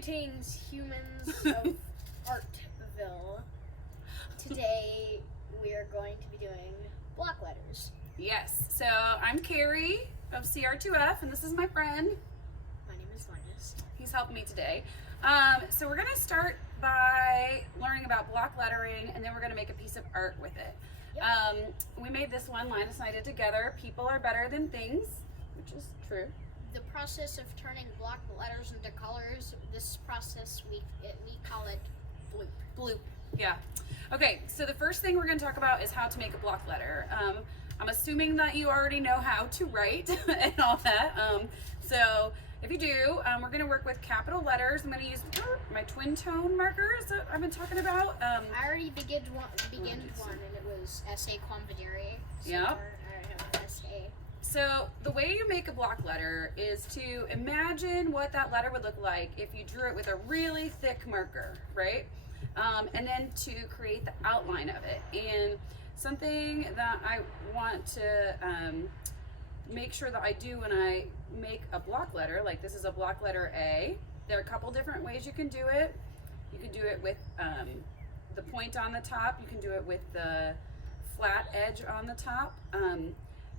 Greetings, humans of Artville. Today we are going to be doing block letters. Yes, so I'm Carrie of CR2F, and this is my friend. My name is Linus. He's helping me today. So we're going to start by learning about block lettering, and then we're going to make a piece of art with it. Yep. We made this one, Linus and I did together. People are better than things, which is true. The process of turning block letters into colors, this process, we call it bloop. Bloop, yeah. Okay, so the first thing we're going to talk about is how to make a block letter. I'm assuming that you already know how to write and all that. So if you do, we're going to work with capital letters. I'm going to use my twin tone markers that I've been talking about. I already began one, and it was essay convidere. So Yep. I have essay. So the way you make a block letter is to imagine what that letter would look like if you drew it with a really thick marker, right? And then to create the outline of it. And something that I want to make sure that I do when I make a block letter, like this is a block letter A, there are a couple different ways you can do it. You can do it with the point on the top, you can do it with the flat edge on the top.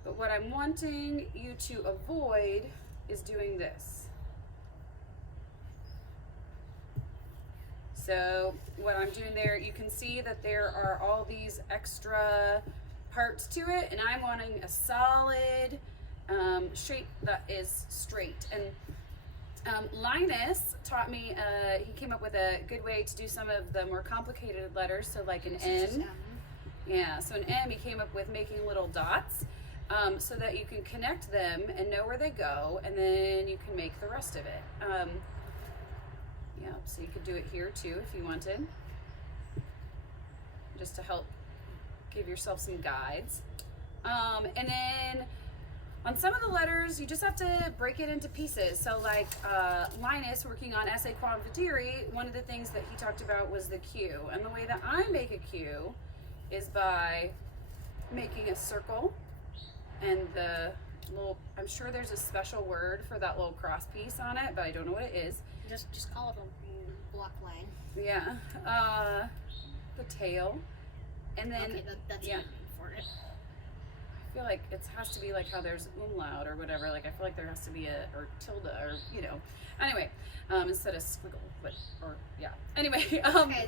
But what I'm wanting you to avoid is doing this. So what I'm doing there, you can see that there are all these extra parts to it, and I'm wanting a solid shape that is straight. And Linus taught me, he came up with a good way to do some of the more complicated letters, so like an N. Yeah, so an M, he came up with making little dots. So that you can connect them and know where they go, and then you can make the rest of it. Yeah, so you could do it here too if you wanted, just to help give yourself some guides. And then on some of the letters, you just have to break it into pieces. So like Linus working on essay convidere, one of the things that he talked about was the Q. And the way that I make a Q is by making a circle. And the little, I'm sure there's a special word for that little cross piece on it, but I don't know what it is. Just call it a block line. Yeah. The tail. And then, Okay, that's yeah. good for it. I feel like it has to be like how there's umlaut or whatever. Like I feel like there has to be or tilde or, you know. Anyway, instead of squiggle, but, or, yeah. Anyway,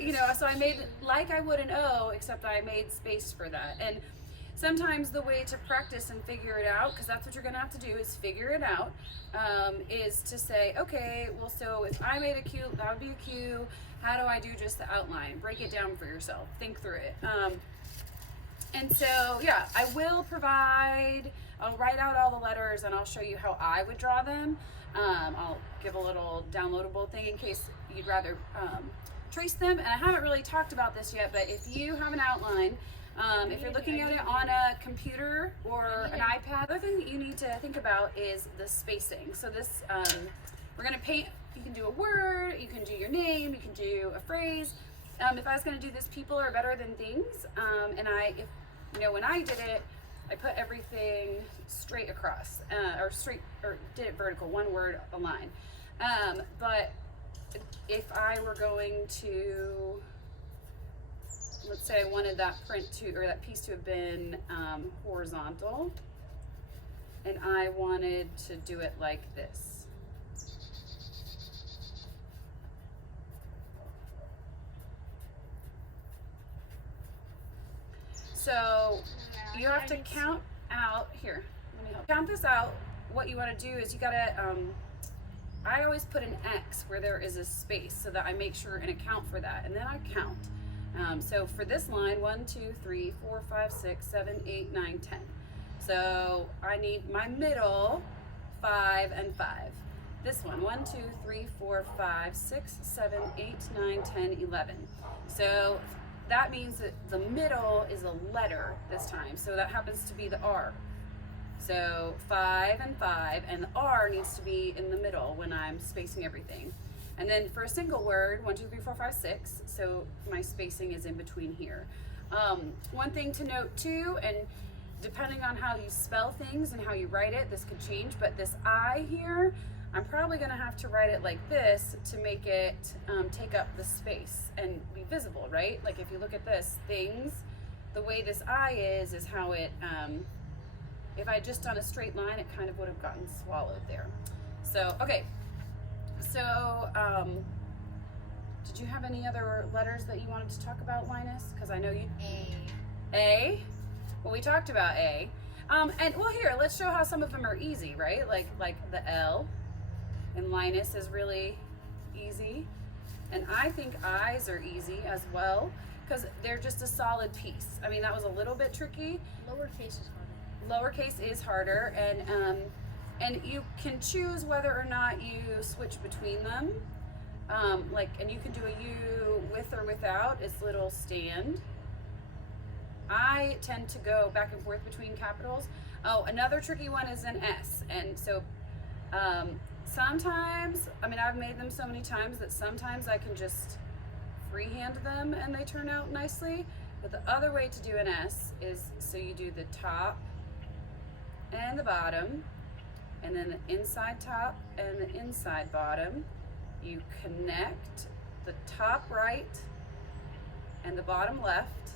you know, so I made like I would an O, except I made space for that. And sometimes the way to practice and figure it out, because that's what you're going to have to do is figure it out, is to say, okay, well, so if I made a Q, that would be a Q. How do I do just the outline? Break it down for yourself. Think through it. And so, yeah, I will provide, I'll write out all the letters and I'll show you how I would draw them. I'll give a little downloadable thing in case you'd rather trace them. And I haven't really talked about this yet, but if you have an outline, if you're looking at it on a computer or an iPad, the other thing that you need to think about is the spacing. So this, we're going to paint, you can do a word, you can do your name, you can do a phrase. If I was going to do this, people are better than things, and when I did it, I put everything straight across, or did it vertical, one word, a line. But if I were going to, let's say I wanted that print to, or that piece to have been horizontal, and I wanted to do it like this. So you have to count out, here, let me help. Count this out. What you want to do is you gotta, I always put an X where there is a space so that I make sure and account for that, and then I count. So for this line, 1, 2, 3, 4, 5, 6, 7, 8, 9, 10. So I need my middle 5 and 5. This one, 1, 2, 3, 4, 5, 6, 7, 8, 9, 10, 11. So that means that the middle is a letter this time. So that happens to be the R. So 5 and 5, and the R needs to be in the middle when I'm spacing everything. And then for a single word, 1, 2, 3, 4, 5, 6, so my spacing is in between here. One thing to note too, and depending on how you spell things and how you write it, this could change, but this I here, I'm probably going to have to write it like this to make it take up the space and be visible, right? Like if you look at this, things, the way this eye is how it, if I had just done a straight line, it kind of would have gotten swallowed there. So, okay. So, did you have any other letters that you wanted to talk about, Linus? Because I know you... A? Well, we talked about A. And, well, here, let's show how some of them are easy, right? Like the L. And Linus is really easy. And I think I's are easy as well, because they're just a solid piece. I mean, that was a little bit tricky. Lowercase is harder. Lowercase is harder, and you can choose whether or not you switch between them. And you can do a U with or without its little stand. I tend to go back and forth between capitals. Oh, another tricky one is an S, and so sometimes, I mean, I've made them so many times that sometimes I can just freehand them and they turn out nicely. But the other way to do an S is, so you do the top and the bottom, and then the inside top and the inside bottom. You connect the top right and the bottom left.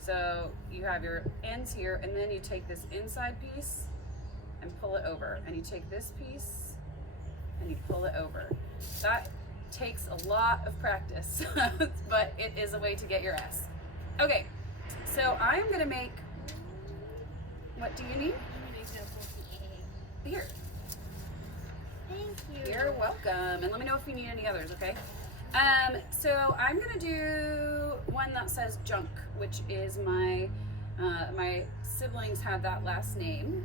So you have your ends here, and then you take this inside piece and pull it over, and you take this piece and you pull it over. That takes a lot of practice, but it is a way to get your S. Okay, so I'm gonna make, what do you need? An example of the A. Here. Thank you. You're welcome, and let me know if you need any others, okay? So I'm gonna do one that says junk, which is my siblings have that last name.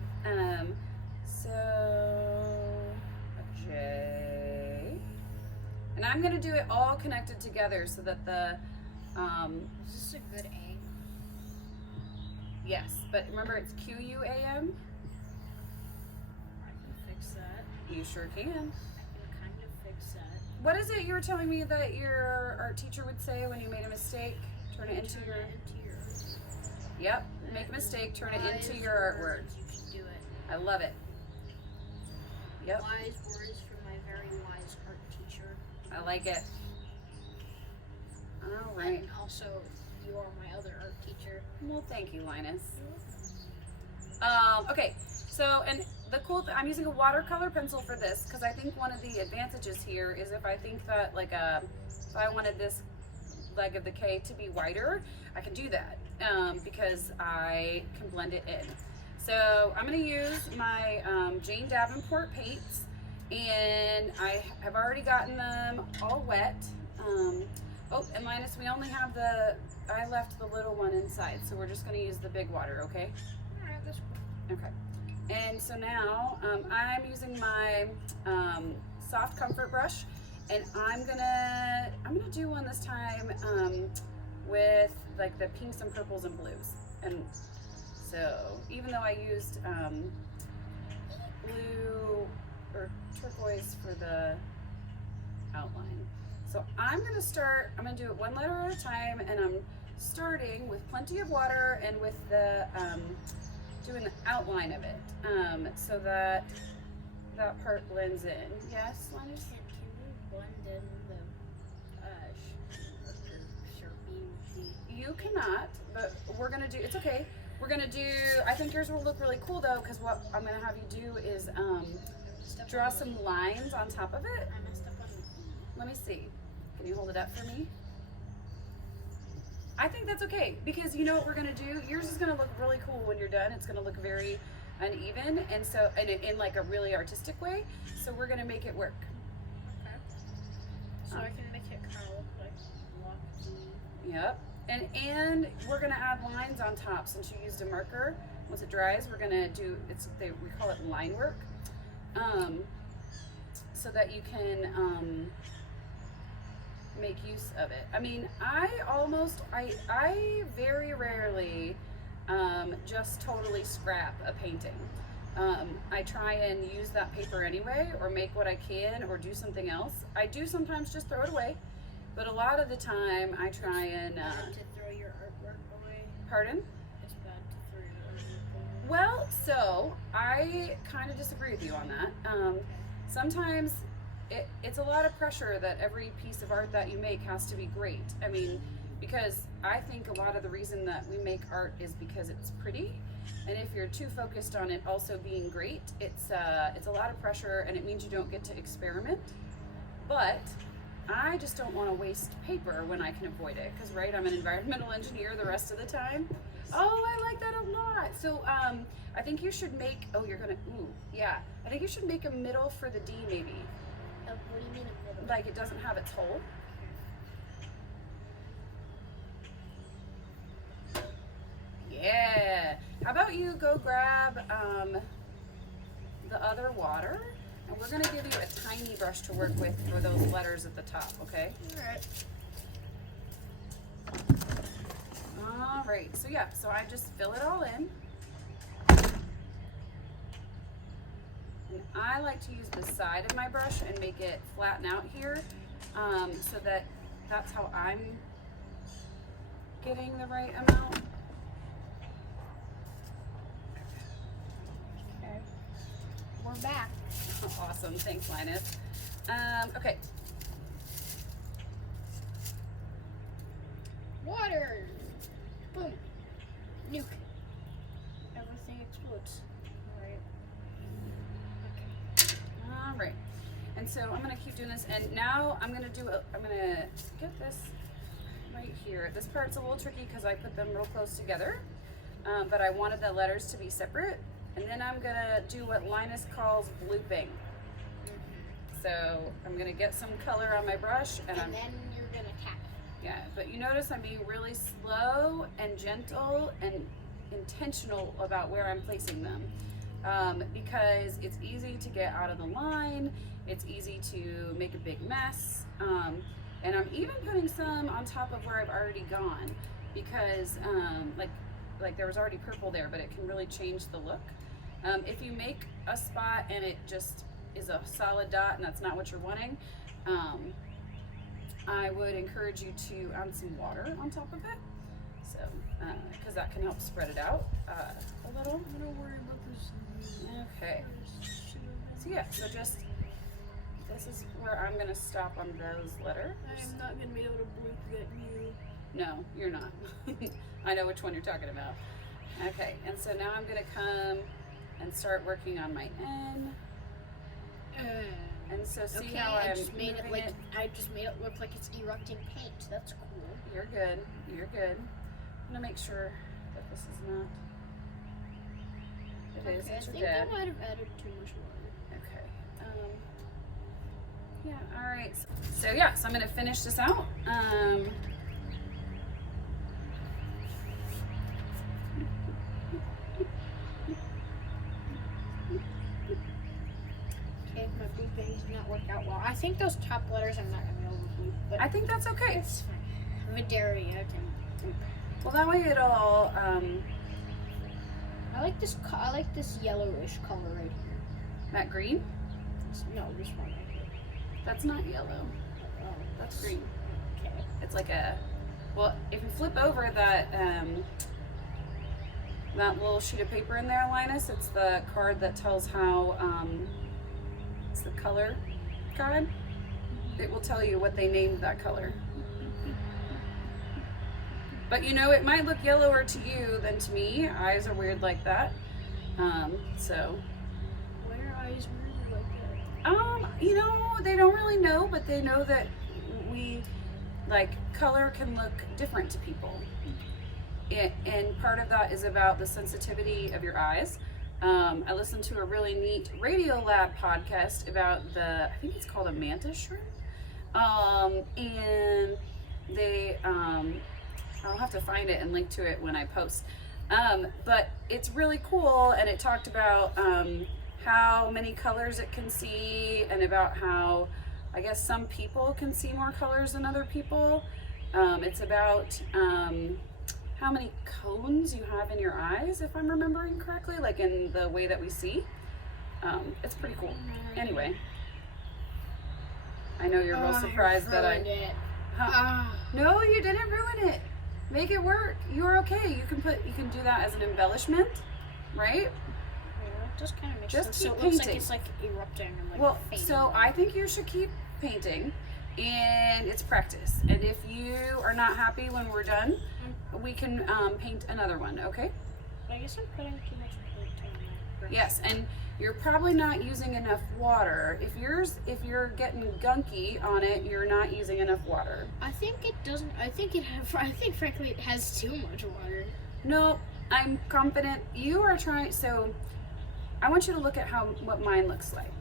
So a J, and I'm gonna do it all connected together so that the Is this a good A? yes, but remember it's QUAM. I can fix that. You sure can. I can kind of fix that. What is it you were telling me that your art teacher would say when you made a mistake? Turn it into your. Yep. Make a mistake. Turn it into your artwork. You should do it. I love it. Yep. Wise words from my very wise art teacher. I like it. All right. And also, you are my other art teacher. Well, thank you, Linus. Okay. So, and the cool thing, I'm using a watercolor pencil for this because I think one of the advantages here is if I think that if I wanted this leg of the K to be wider, I can do that because I can blend it in. So I'm going to use my Jane Davenport paints, and I have already gotten them all wet. Oh, and Linus, we only have I left the little one inside, so we're just going to use the big water, okay? Alright, that's cool. Okay. And so now I'm using my soft comfort brush, and I'm gonna do one this time with like the pinks and purples and blues. And so even though I used blue or turquoise for the outline, so I'm gonna do it one letter at a time, and I'm starting with plenty of water and with the doing the outline of it, so that that part blends in. Yes, Linus? Can you blend in the Sharpie with the... You cannot, but we're gonna do, it's okay. We're gonna do, I think yours will look really cool though, because what I'm gonna have you do is draw some lines on top of it. I messed up on the E. Let me see. Can you hold it up for me? I think that's okay, because you know what we're gonna do? Yours is gonna look really cool when you're done. It's gonna look very uneven, and so in like a really artistic way. So we're gonna make it work. Okay. So I can make it kind of look like block E. Yep. And we're gonna add lines on top since you used a marker. Once it dries, we're gonna do we call it line work, so that you can make use of it. I mean, I very rarely just totally scrap a painting. I try and use that paper anyway, or make what I can, or do something else. I do sometimes just throw it away, but a lot of the time I try and Bad to throw your artwork away. pardon? It's bad to throw your artwork away. Well, so I kind of disagree with you on that. sometimes it's a lot of pressure that every piece of art that you make has to be great. I mean, because I think a lot of the reason that we make art is because it's pretty, and if you're too focused on it also being great, it's a lot of pressure, and it means you don't get to experiment. But I just don't want to waste paper when I can avoid it, because right, I'm an environmental engineer the rest of the time. Oh, I like that a lot. So I think you should make, I think you should make a middle for the D maybe. What do you mean a middle? Like it doesn't have its hole. Yeah. How about you go grab the other water, and we're gonna give you a tiny brush to work with for those letters at the top, okay? All right, so yeah, so I just fill it all in. And I like to use the side of my brush and make it flatten out here, so that that's how I'm getting the right amount. Okay. We're back. Awesome, thanks Linus. Okay. Water! Boom. Nuke. Everything explodes. Alright. Okay. Alright. And so I'm gonna keep doing this, and now I'm gonna get this right here. This part's a little tricky because I put them real close together, but I wanted the letters to be separate. And then I'm gonna do what Linus calls blooping. So I'm gonna get some color on my brush, and then you're gonna tap it. Yeah, but you notice I'm being really slow and gentle and intentional about where I'm placing them, because it's easy to get out of the line. It's easy to make a big mess, and I'm even putting some on top of where I've already gone, because like there was already purple there, but it can really change the look. If you make a spot and it just is a solid dot and that's not what you're wanting, I would encourage you to add some water on top of it, so because that can help spread it out a little. I'm gonna worry about this. Okay. So yeah, so just this is where I'm gonna stop on those letters. I'm not gonna be able to bloop that you. No, you're not. I know which one you're talking about. Okay, and so now I'm gonna come and start working on my N. And so see how I I'm just made it moving like I just made it look like it's erupting paint. That's cool. You're good. You're good. I'm gonna make sure that this is not. It is. Okay, I It's your think dad. I might have added too much water. Okay. Yeah. All right. So yeah. So I'm gonna finish this out. Okay, my blooping did not work out well. I think those top letters I'm not gonna be able to bloop, but I think that's okay. it's fine. Vidaria can bloop. Well, that way it'll. I like this yellowish color right here. That green. No, this one right here. That's not yellow. Oh, That's green. Okay. It's like a. Well, if you flip over that that little sheet of paper in there, Linus, it's the card that tells how it's the color card. It will tell you what they named that color. But you know, it might look yellower to you than to me. Eyes are weird like that. So. Why are eyes weird like that? You know, they don't really know, but they know that color can look different to people. And part of that is about the sensitivity of your eyes. I listened to a really neat Radiolab podcast about I think it's called a mantis shrimp. And they, I'll have to find it and link to it when I post. But it's really cool, and it talked about how many colors it can see, and about how I guess some people can see more colors than other people. It's about how many cones you have in your eyes, if I'm remembering correctly, like in the way that we see. It's pretty cool. Anyway, I know you're real surprised that I. No, you didn't ruin it. Make it work. You're okay. You can do that as an embellishment, right? does kind of make Just sense. keep So it looks like painting. it's like erupting and like Well, fading. so I think you should keep painting, and it's practice. And if you are not happy when we're done, we can paint another one, okay? I guess I'm putting too much paint on my brush. Yes, and you're probably not using enough water. If you're getting gunky on it, you're not using enough water. I think it doesn't. I think frankly it has too much water. No, I'm confident. You are trying. So I want you to look at what mine looks like.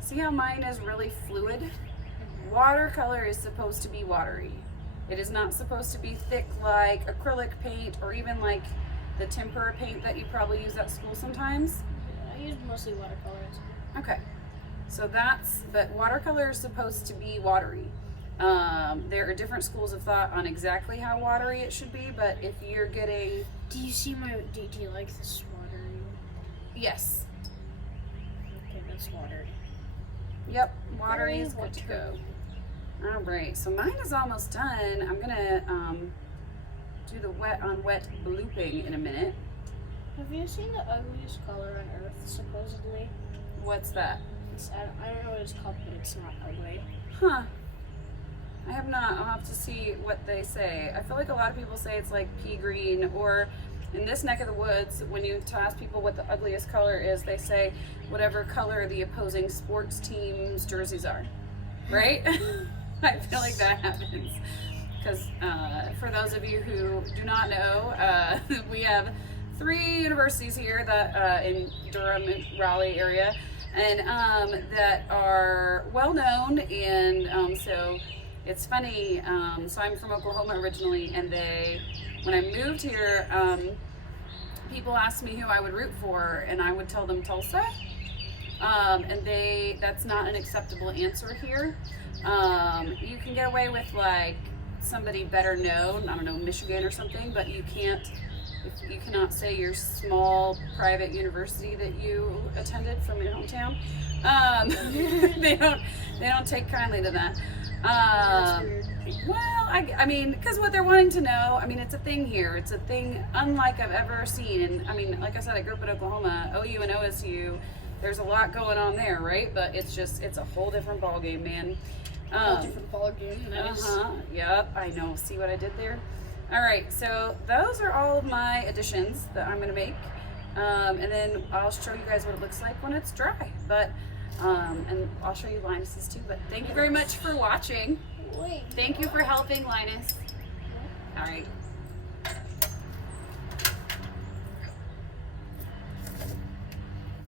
See how mine is really fluid? Watercolor is supposed to be watery. It is not supposed to be thick like acrylic paint or even like the tempera paint that you probably use at school sometimes. I use mostly watercolors. Okay, so but watercolor is supposed to be watery. There are different schools of thought on exactly how watery it should be, but if you're getting... Do you see my, do you like this watery? Yes. Okay, that's watery. Yep, watery is good to go. All right, so mine is almost done. I'm gonna do the wet on wet blooping in a minute. Have you seen the ugliest color on earth, supposedly? What's that? I don't know what it's called, but it's not ugly. Huh. I have not. I'll have to see what they say. I feel like a lot of people say it's like pea green, or in this neck of the woods, when you ask people what the ugliest color is, they say whatever color the opposing sports team's jerseys are. Right? I feel like that happens. Because for those of you who do not know, we have 3 universities here that in Durham and Raleigh area, and that are well known, and so it's funny. So I'm from Oklahoma originally, and when I moved here, people asked me who I would root for, and I would tell them Tulsa, and that's not an acceptable answer here. You can get away with like somebody better known, I don't know, Michigan or something, but you cannot say your small private university that you attended from your hometown. They don't take kindly to that. That's weird. Well, I mean, because what they're wanting to know, I mean, it's a thing here. It's a thing unlike I've ever seen. And I mean, like I said, I grew up in Oklahoma, OU and OSU. There's a lot going on there, right? But it's a whole different ballgame, man. Whole different ball game. Nice. Yep, I know. See what I did there? All right, so those are all of my additions that I'm gonna make, and then I'll show you guys what it looks like when it's dry. But and I'll show you Linus's too. But thank you very much for watching. Wait. Thank you for helping, Linus. All right.